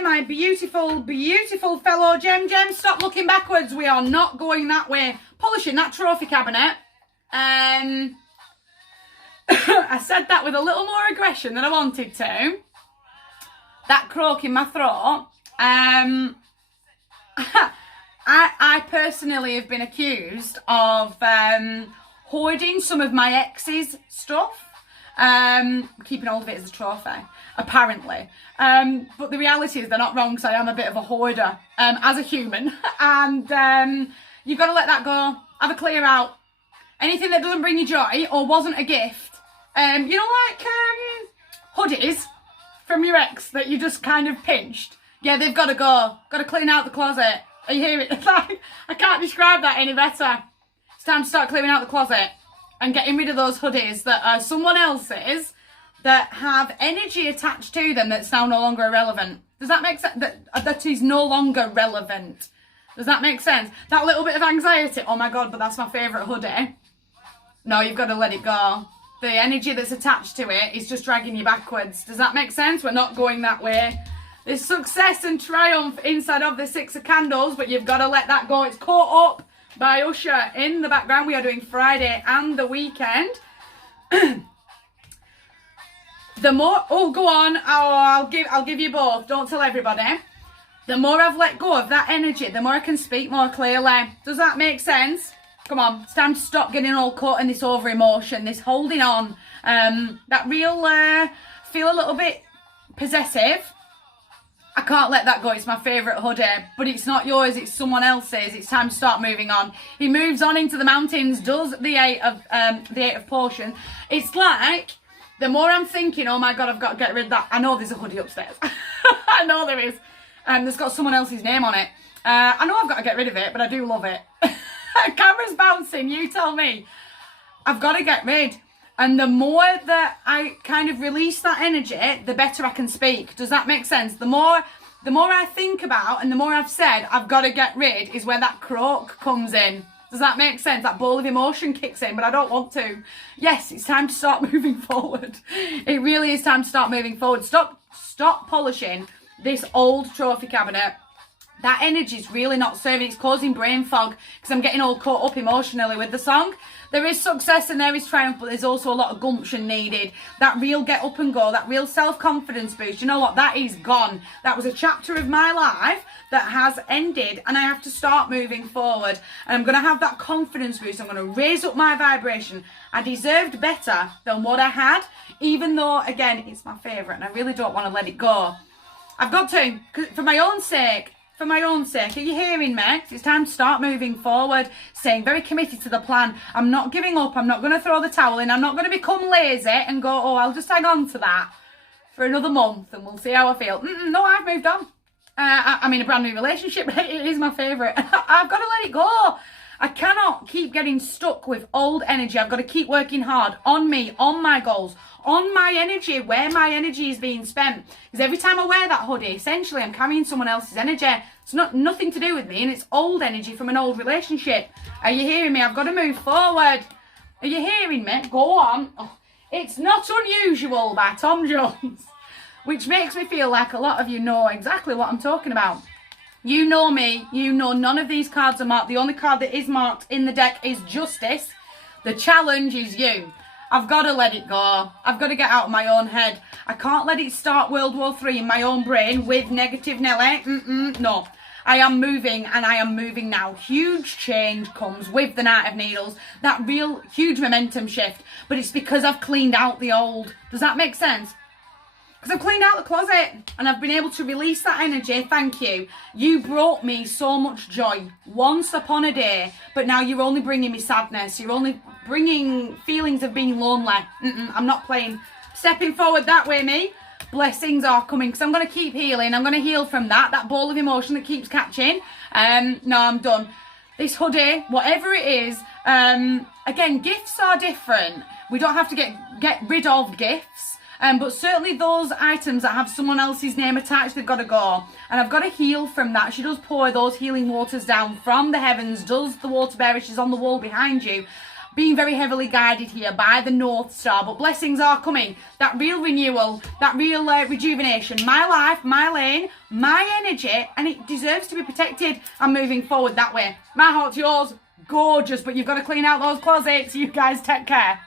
way, my beautiful, beautiful fellow Gems. Stop looking backwards. We are not going that way. Polishing that trophy cabinet. I said that with a little more aggression than I wanted to. That croak in my throat. I personally have been accused of hoarding some of my ex's stuff. Keeping all of it as a trophy, apparently. But the reality is they're not wrong, because I am a bit of a hoarder as a human. And you've got to let that go. Have a clear out. Anything that doesn't bring you joy or wasn't a gift. You know, like hoodies from your ex that you just kind of pinched. Yeah, they've got to go. Got to clean out the closet. Are you hearing it? I can't describe that any better. It's time to start clearing out the closet and getting rid of those hoodies that are someone else's, that have energy attached to them that's now no longer irrelevant. Does that make sense? That is no longer relevant. Does that make sense? That little bit of anxiety, oh my God, but that's my favourite hoodie. No, you've got to let it go. The energy that's attached to it is just dragging you backwards. Does that make sense? We're not going that way. There's success and triumph inside of the Six of Candles, but you've got to let that go. It's caught up by Usher in the background. We are doing Friday and the weekend. The more, oh, go on. Oh, I'll give you both. Don't tell everybody. The more I've let go of that energy, the more I can speak more clearly. Does that make sense? Come on, it's time to stop getting all caught in this over emotion, this holding on. That real feel a little bit possessive. I can't let that go. It's my favourite hoodie, but it's not yours, it's someone else's. It's time to start moving on. He moves on into the mountains, does the eight of potion. It's like, the more I'm thinking, oh my God, I've got to get rid of that. I know there's a hoodie upstairs. I know there is. There's got someone else's name on it. I know I've got to get rid of it, but I do love it. Camera's bouncing, you tell me. I've got to get rid. And the more that I kind of release that energy, the better I can speak. Does that make sense? The more I think about and the more I've said, I've got to get rid, is where that croak comes in. Does that make sense? That ball of emotion kicks in, but I don't want to. Yes, it's time to start moving forward. It really is time to start moving forward. Stop polishing this old trophy cabinet. That energy is really not serving. It's causing brain fog, because I'm getting all caught up emotionally with the song. There is success and there is triumph, but there's also a lot of gumption needed. That real get up and go, that real self-confidence boost. You know what? That is gone. That was a chapter of my life that has ended, and I have to start moving forward. And I'm going to have that confidence boost. I'm going to raise up my vibration. I deserved better than what I had, even though, again, it's my favourite and I really don't want to let it go. I've got to, for my own sake. For my own sake, are you hearing me? It's time to start moving forward, staying very committed to the plan. I'm not giving up. I'm not going to throw the towel in. I'm not going to become lazy and go, oh, I'll just hang on to that for another month and we'll see how I feel. No, I've moved on. I'm in a brand new relationship. It is my favourite. I've got to let it go. I cannot keep getting stuck with old energy. I've got to keep working hard on me, on my goals, on my energy, where my energy is being spent. Because every time I wear that hoodie, essentially I'm carrying someone else's energy. It's nothing to do with me, and it's old energy from an old relationship. Are you hearing me? I've got to move forward. Are you hearing me? Go on. Oh, It's Not Unusual by Tom Jones, which makes me feel like a lot of you know exactly what I'm talking about. You know me, you know none of these cards are marked. The only card that is marked in the deck is Justice. The challenge is you. I've got to let it go. I've got to get out of my own head. I can't let it start World War III in my own brain with negative Nelly. No. I am moving, and I am moving now. Huge change comes with the Knight of Needles. That real huge momentum shift. But it's because I've cleaned out the old. Does that make sense? Because I've cleaned out the closet and I've been able to release that energy. Thank you. You brought me so much joy once upon a day, but now you're only bringing me sadness. You're only bringing feelings of being lonely. I'm not playing. Stepping forward that way, me. Blessings are coming, because I'm going to keep healing. I'm going to heal from that ball of emotion that keeps catching. No, I'm done. This hoodie, whatever it is, again, gifts are different. We don't have to get rid of gifts. But certainly those items that have someone else's name attached, they've got to go. And I've got to heal from that. She does pour those healing waters down from the heavens, does the water bearer. She's on the wall behind you. being very heavily guided here by the North Star, but blessings are coming. That real renewal, that real rejuvenation. My life, my lane, my energy, and it deserves to be protected. I'm moving forward that way. My heart's yours. Gorgeous, but you've got to clean out those closets. You guys take care.